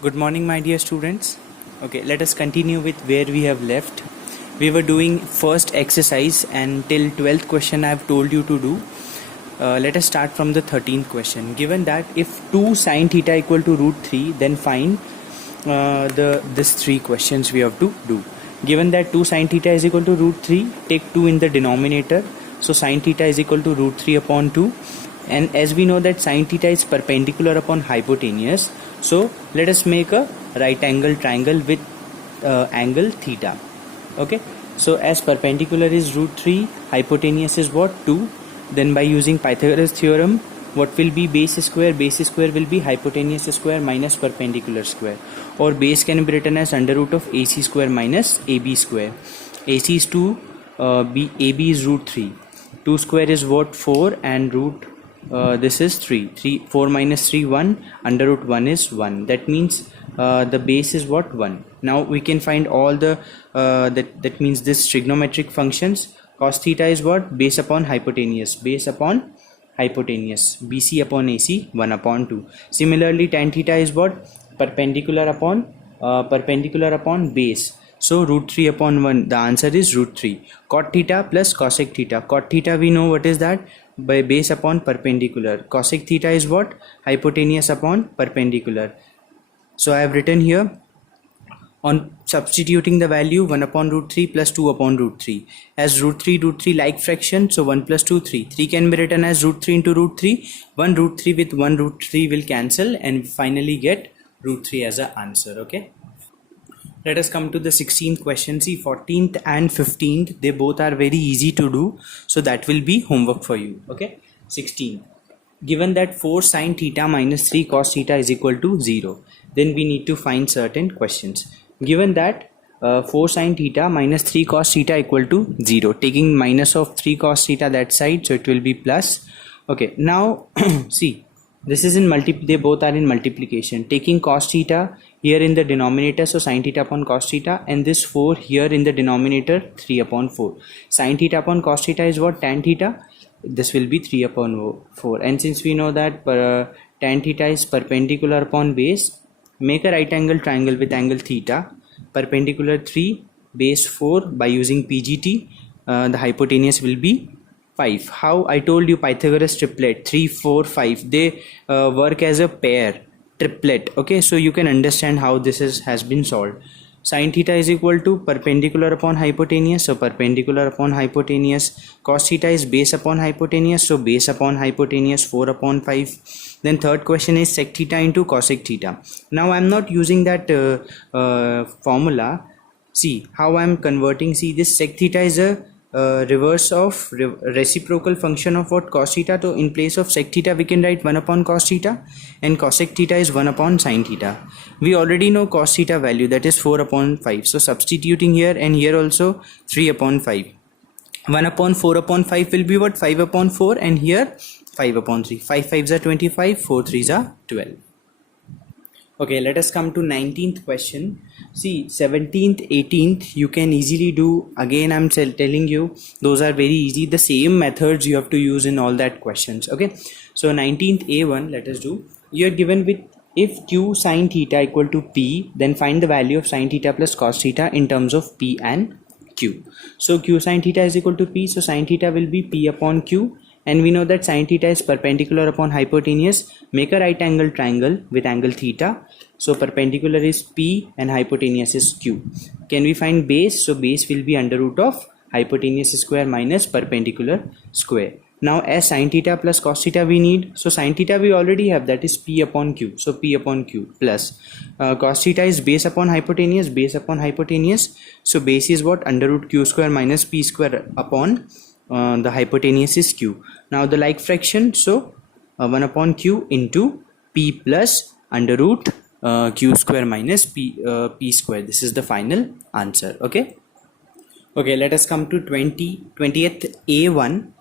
Good morning, my dear students. Okay, let us continue with where we have left. We were doing first exercise and till 12th question I have told you to do. Let us start from the 13th question. Given that if 2 sine theta equal to root 3, then find this 3 questions we have to do. Given that 2 sine theta is equal to root 3, take 2 in the denominator. So sine theta is equal to root 3 upon 2. And as we know that sine theta is perpendicular upon hypotenuse, so let us make a right angle triangle with angle theta. Okay, so as perpendicular is root 3, hypotenuse is what? 2. Then by using Pythagoras theorem, what will be base square? Base square will be hypotenuse square minus perpendicular square, or base can be written as under root of AC square minus AB square. AC is 2, AB is root 3. 2 square is what? 4, and root this is 3. 4 minus 3 1, under root 1 is 1. That means the base is what? 1. Now we can find all the that means this trigonometric functions. Cos theta is what? Base upon hypotenuse. Base upon hypotenuse. BC upon AC 1 upon 2. Similarly, tan theta is what? Perpendicular upon base. So root 3 upon 1. The answer is root 3. Cot theta plus cosec theta. Cot theta we know what is that? By base upon perpendicular. Cosec theta is what? Hypotenuse upon perpendicular. So I have written here, on substituting the value 1 upon root 3 plus 2 upon root 3. As root 3 like fraction, so 1 plus 2 3. 3 can be written as root 3 into root 3. 1 root 3 with 1 root 3 will cancel, and finally get root 3 as an answer. Okay. Let us come to the 16th question. See, 14th and 15th, they both are very easy to do, so that will be homework for you. Okay. 16th. Given that 4 sine theta minus 3 cos theta is equal to 0, then we need to find certain questions. Given that 4 sine theta minus 3 cos theta equal to 0, taking minus of 3 cos theta that side, so it will be plus. Okay, now see, this is in they both are in multiplication. Taking cos theta here in the denominator, so sin theta upon cos theta, and this 4 here in the denominator, 3 upon 4. Sin theta upon cos theta is what? Tan theta. This will be 3 upon 4. And since we know that tan theta is perpendicular upon base, make a right angle triangle with angle theta. Perpendicular 3, base 4, by using PGT, the hypotenuse will be 5. How? I told you Pythagoras triplet, 3, 4, 5. They work as a pair, triplet. Okay, so you can understand how this has been solved. Sin theta is equal to perpendicular upon hypotenuse, so perpendicular upon hypotenuse. Cos theta is base upon hypotenuse, so base upon hypotenuse, 4 upon 5. Then third question is sec theta into cosec theta. Now I am not using that formula. See how I am converting. See, this sec theta is a reverse of reciprocal function of what? Cos theta. So in place of sec theta we can write 1 upon cos theta, and cosec theta is 1 upon sin theta. We already know cos theta value, that is 4 upon 5. So substituting here and here also 3 upon 5. 1 upon 4 upon 5 will be what? 5 upon 4, and here 5 upon 3. 5 5s are 25, 4 3s are 12. Okay, let us come to 19th question. See, 17th, 18th, you can easily do. Again, I'm telling you, those are very easy. The same methods you have to use in all that questions. Okay, so 19th A1, let us do. You are given with, if q sine theta equal to p, then find the value of sine theta plus cos theta in terms of p and q. So q sine theta is equal to p, so sine theta will be p upon q. And we know that sin theta is perpendicular upon hypotenuse. Make a right angle triangle with angle theta. So perpendicular is P and hypotenuse is Q. Can we find base? So base will be under root of hypotenuse square minus perpendicular square. Now as sin theta plus cos theta we need. So sin theta we already have, that is P upon Q. So P upon Q plus cos theta is base upon hypotenuse. Base upon hypotenuse. So base is what? Under root Q square minus P square upon the hypotenuse is Q. Now the like fraction, so 1 upon Q into P plus under root Q square minus P square. This is the final answer. Okay. Okay, let us come to 20th A1.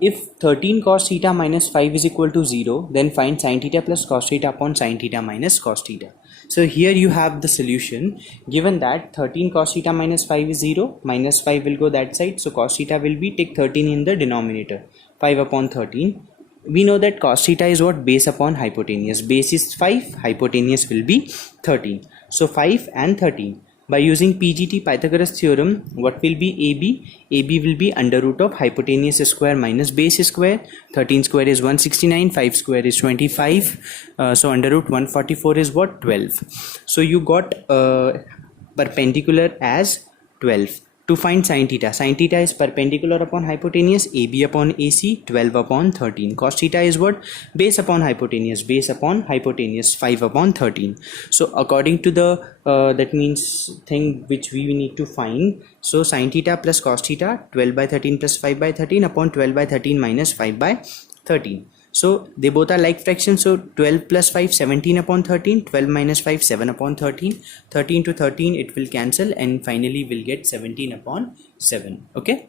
If 13 cos theta minus 5 is equal to 0, then find sin theta plus cos theta upon sin theta minus cos theta. So here you have the solution. Given that 13 cos theta minus 5 is 0, minus 5 will go that side. So cos theta will be, take 13 in the denominator, 5 upon 13. we know that cos theta is what? Base upon hypotenuse. Base is 5, hypotenuse will be 13. So 5 and 13. By using PGT, Pythagoras theorem, what will be AB? AB will be under root of hypotenuse square minus base square. 13 square is 169, 5 square is 25. So under root 144 is what? 12. So you got perpendicular as 12. To find sin theta is perpendicular upon hypotenuse, AB upon AC, 12 upon 13. Cos theta is what? Base upon hypotenuse, 5 upon 13. So according to the that means thing which we need to find, so sin theta plus cos theta, 12 by 13 plus 5 by 13 upon 12 by 13 minus 5 by 13. So they both are like fractions. So 12 plus 5, 17 upon 13. 12 minus 5, 7 upon 13. 13 to 13 it will cancel, and finally we'll get 17 upon 7. Okay.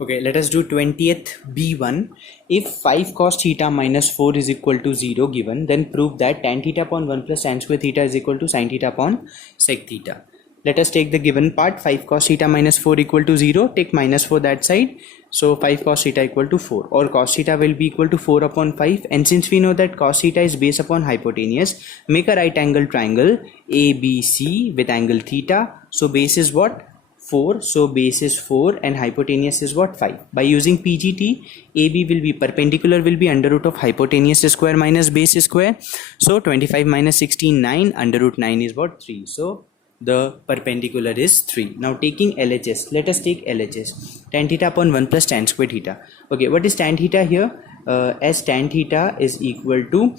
Okay, let us do 20th B1. If 5 cos theta minus 4 is equal to 0 given, then prove that tan theta upon 1 plus tan square theta is equal to sin theta upon sec theta. Let us take the given part. 5 cos theta minus 4 equal to 0. Take minus 4 that side. So 5 cos theta equal to 4, or cos theta will be equal to 4 upon 5. And since we know that cos theta is based upon hypotenuse, make a right angle triangle ABC with angle theta. So base is what? 4. So base is 4 and hypotenuse is what? 5. By using PGT, AB will be perpendicular will be under root of hypotenuse square minus base square. So 25 minus 16, 9. Under root 9 is what? 3. So the perpendicular is 3. Now taking LHS, let us take LHS. Tan theta upon 1 plus tan square theta. Okay, what is tan theta here? As tan theta is equal to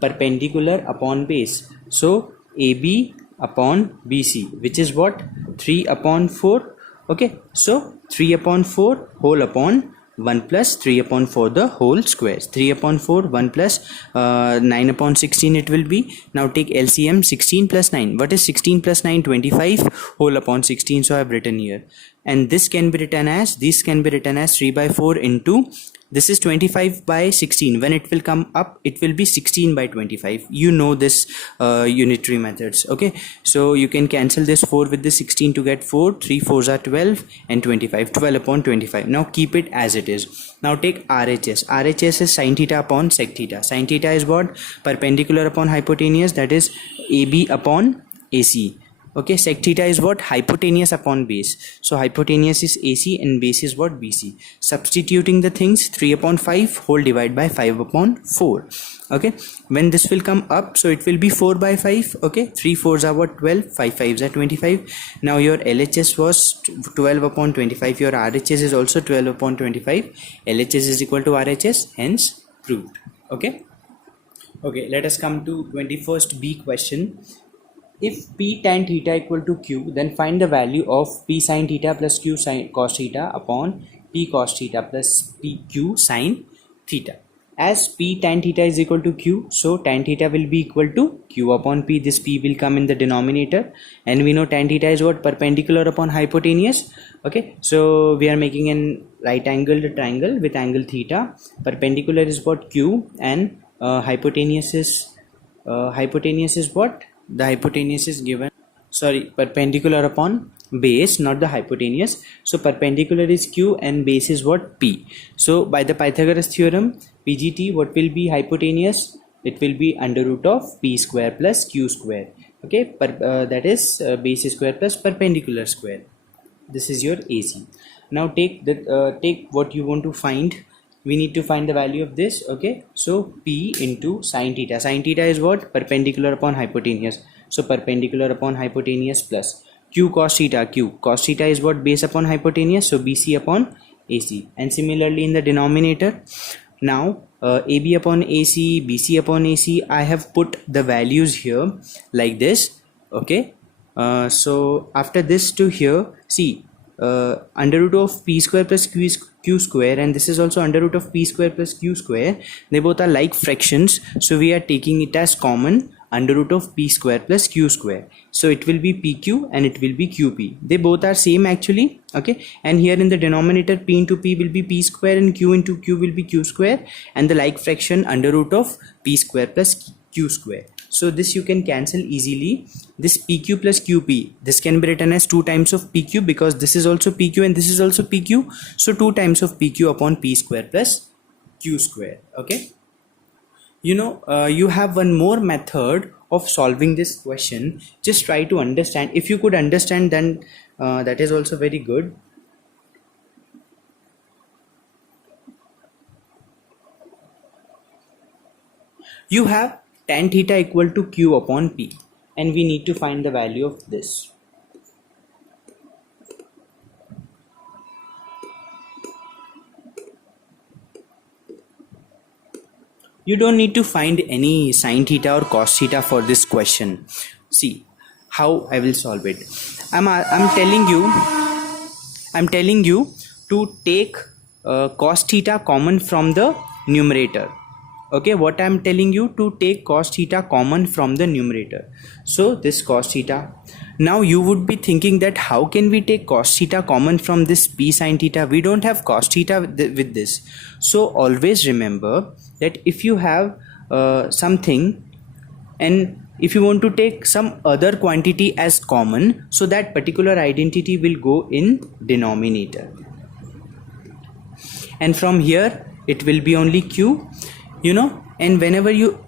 perpendicular upon base. So AB upon BC, which is what? 3 upon 4. Okay, so 3 upon 4 whole upon 1 plus 3 upon 4 the whole squares. 3 upon 4, 1 plus 9 upon 16 it will be. Now take LCM. 16 plus 9. What is 16 plus 9? 25 whole upon 16. So I have written here. And this can be written as 3 by 4 into, this is 25 by 16. When it will come up, it will be 16 by 25. You know this unitary methods. Okay, so you can cancel this 4 with the 16 to get 4. 3 4s are 12 and 25. 12 upon 25. Now keep it as it is. Now take RHS. RHS is sin theta upon sec theta. Sin theta is what? Perpendicular upon hypotenuse, that is AB upon AC. Okay, sec theta is what? Hypotenuse upon base. So hypotenuse is AC and base is what? BC. Substituting the things, 3 upon 5 whole divided by 5 upon 4. Okay, when this will come up, so it will be 4 by 5. Okay, 3 4s are what? 12, 5 5s are 25. Now your LHS was 12 upon 25. Your RHS is also 12 upon 25. LHS is equal to RHS, hence proved. Okay. Okay, let us come to 21st B question. If P tan theta equal to Q, then find the value of P sin theta plus Q sin cos theta upon P cos theta plus P Q sin theta. As P tan theta is equal to Q, so tan theta will be equal to Q upon P. This P will come in the denominator, and we know tan theta is what? Perpendicular upon hypotenuse. Okay, so we are making an right angled triangle with angle theta. Perpendicular is what? Q, and hypotenuse is what? The hypotenuse is given, sorry, perpendicular upon base, not the hypotenuse. So perpendicular is Q and base is what? P. So by the Pythagoras theorem, PGT, what will be hypotenuse? It will be under root of P square plus Q square. Okay, that is base square plus perpendicular square. This is your AC. Now take what you want to find. We need to find the value of this. Okay, so P into sin theta. Sin theta is what? Perpendicular upon hypotenuse. So perpendicular upon hypotenuse plus Q cos theta. Q cos theta is what? Base upon hypotenuse. So BC upon AC. And similarly in the denominator, now AB upon AC, BC upon AC, I have put the values here like this. Okay, so after this to here, see, under root of P square plus Q square, and this is also under root of P square plus Q square. They both are like fractions, so we are taking it as common, under root of P square plus Q square. So it will be PQ and it will be QP. They both are same actually. Okay, and here in the denominator, P into P will be P square and Q into Q will be Q square, and the like fraction under root of P square plus Q square. So this you can cancel easily. This PQ plus QP, this can be written as 2 times of PQ, because this is also PQ and this is also PQ. So 2 times of PQ upon P square plus q square. Okay, you have one more method of solving this question. Just try to understand. If you could understand, then that is also very good. You have tan theta equal to q upon p, and we need to find the value of this. You don't need to find any sine theta or cos theta for this question. See how I will solve it. I'm telling you to take cos theta common from the numerator. Okay, what I'm telling you, to take cos theta common from the numerator. So this cos theta. Now you would be thinking that how can we take cos theta common from this p sin theta? We don't have cos theta with this. So always remember that if you have something, and if you want to take some other quantity as common, so that particular identity will go in denominator, and from here it will be only q, and whenever you,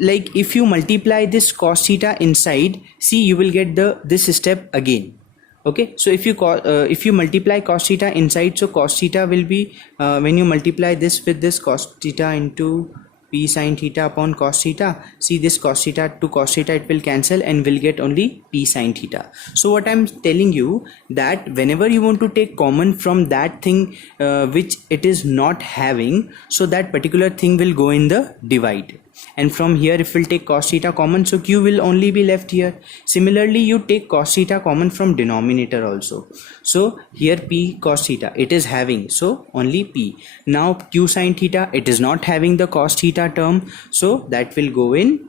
like, if you multiply this cos theta inside, see, you will get this step again. Okay, so if you multiply cos theta inside, so cos theta will be, when you multiply this with this, cos theta into p sin theta upon cos theta, see, this cos theta to cos theta, it will cancel and will get only p sin theta. So what I'm telling you, that whenever you want to take common from that thing which it is not having, so that particular thing will go in the divide, and from here if we'll take cos theta common, so q will only be left here. Similarly, you take cos theta common from denominator also, so here p cos theta it is having, so only p. Now q sin theta, it is not having the cos theta term, so that will go in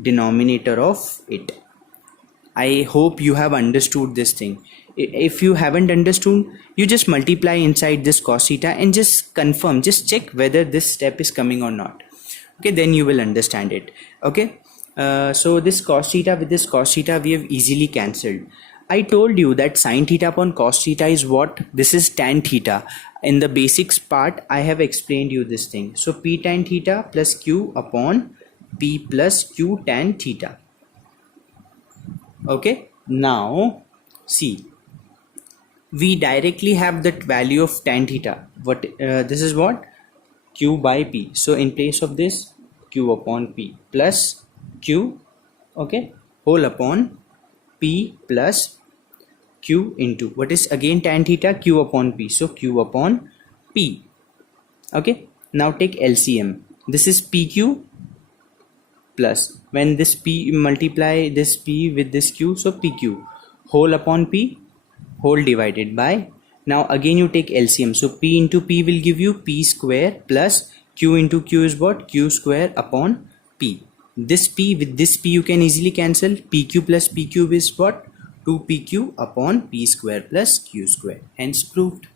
denominator of it. I hope you have understood this thing. If you haven't understood, you just multiply inside this cos theta and just confirm, just check whether this step is coming or not. Okay, then you will understand it. Okay, so this cos theta with this cos theta we have easily cancelled. I told you that sin theta upon cos theta is what? This is tan theta. In the basics part, I have explained you this thing. So p tan theta plus q upon p plus q tan theta. Okay, now see, we directly have that value of tan theta. What this is what? Q by p. So in place of this, q upon p plus q, okay, whole upon p plus q into what is again tan theta, q upon p, so q upon p. Okay, now take LCM. This is pq plus, when this p multiply this p with this q, so pq whole upon p whole divided by, now again you take LCM, so p into p will give you p square plus q into q is what? Q square upon p. This p with this p you can easily cancel. Pq plus pq is what? 2pq upon p square plus q square. Hence proved.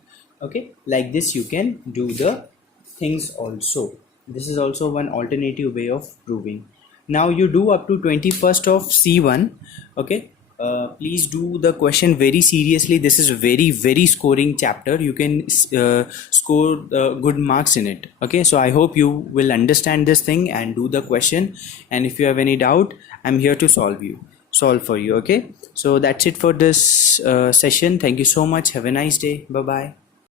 Okay, like this you can do the things also. This is also one alternative way of proving. Now you do up to 21st of C1. Okay, please do the question very seriously. This is very scoring chapter. You can score good marks in it. Okay, so I hope you will understand this thing and do the question, and if you have any doubt, I'm here to solve for you. Okay, so that's it for this session. Thank you so much. Have a nice day. Bye bye.